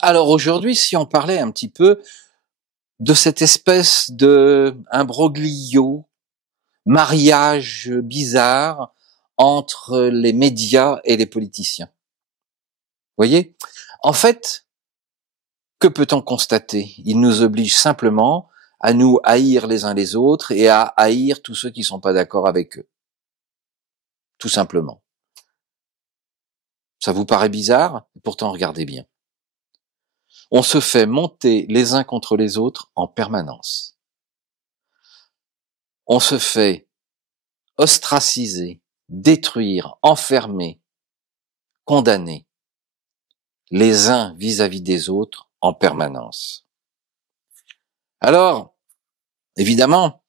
Alors aujourd'hui, si on parlait un petit peu de cette espèce de imbroglio, mariage bizarre entre les médias et les politiciens. Vous voyez? En fait, que peut-on constater? Il nous oblige simplement à nous haïr les uns les autres et à haïr tous ceux qui sont pas d'accord avec eux. Tout simplement. Ça vous paraît bizarre? Pourtant, regardez bien. On se fait monter les uns contre les autres en permanence. On se fait ostraciser, détruire, enfermer, condamner les uns vis-à-vis des autres en permanence. Alors, évidemment,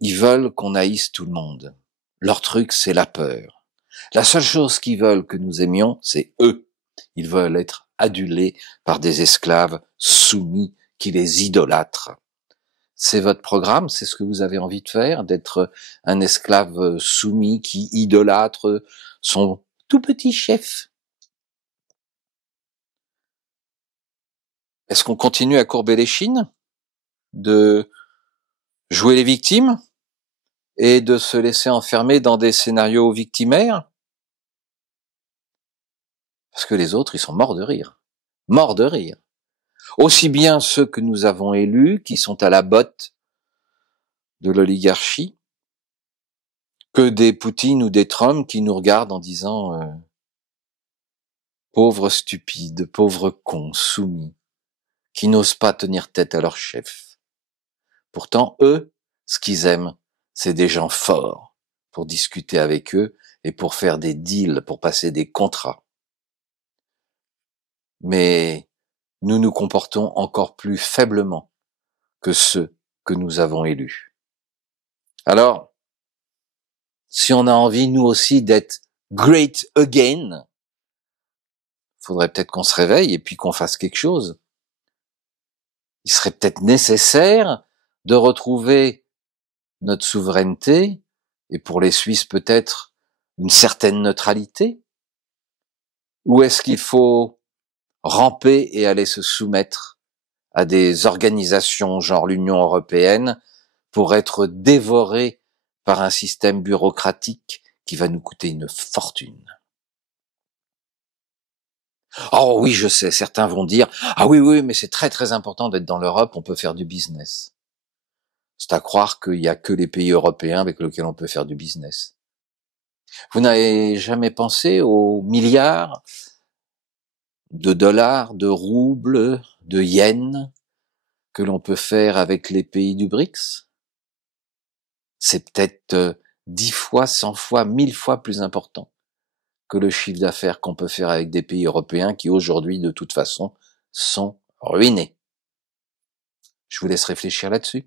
ils veulent qu'on haïsse tout le monde. Leur truc, c'est la peur. La seule chose qu'ils veulent que nous aimions, c'est eux. Ils veulent être adulés par des esclaves soumis qui les idolâtrent. C'est votre programme, c'est ce que vous avez envie de faire, d'être un esclave soumis qui idolâtre son tout petit chef. Est-ce qu'on continue à courber les chines, de jouer les victimes et de se laisser enfermer dans des scénarios victimaires? Parce que les autres, ils sont morts de rire. Morts de rire. Aussi bien ceux que nous avons élus, qui sont à la botte de l'oligarchie, que des Poutine ou des Trump qui nous regardent en disant pauvres stupides, pauvres cons, soumis, qui n'osent pas tenir tête à leur chef. Pourtant, eux, ce qu'ils aiment, c'est des gens forts pour discuter avec eux et pour faire des deals, pour passer des contrats. Mais nous nous comportons encore plus faiblement que ceux que nous avons élus. Alors, si on a envie, nous aussi, d'être great again, faudrait peut-être qu'on se réveille et puis qu'on fasse quelque chose. Il serait peut-être nécessaire de retrouver notre souveraineté et pour les Suisses peut-être une certaine neutralité. Ou est-ce qu'il faut ramper et aller se soumettre à des organisations genre l'Union européenne pour être dévoré par un système bureaucratique qui va nous coûter une fortune? Oh oui, je sais, certains vont dire « Ah oui, mais c'est très très important d'être dans l'Europe, on peut faire du business. » C'est à croire qu'il n'y a que les pays européens avec lesquels on peut faire du business. Vous n'avez jamais pensé aux milliards de dollars, de roubles, de yens que l'on peut faire avec les pays du BRICS? C'est peut-être 10 fois, 100 fois, 1000 fois plus important que le chiffre d'affaires qu'on peut faire avec des pays européens qui aujourd'hui, de toute façon, sont ruinés. Je vous laisse réfléchir là-dessus.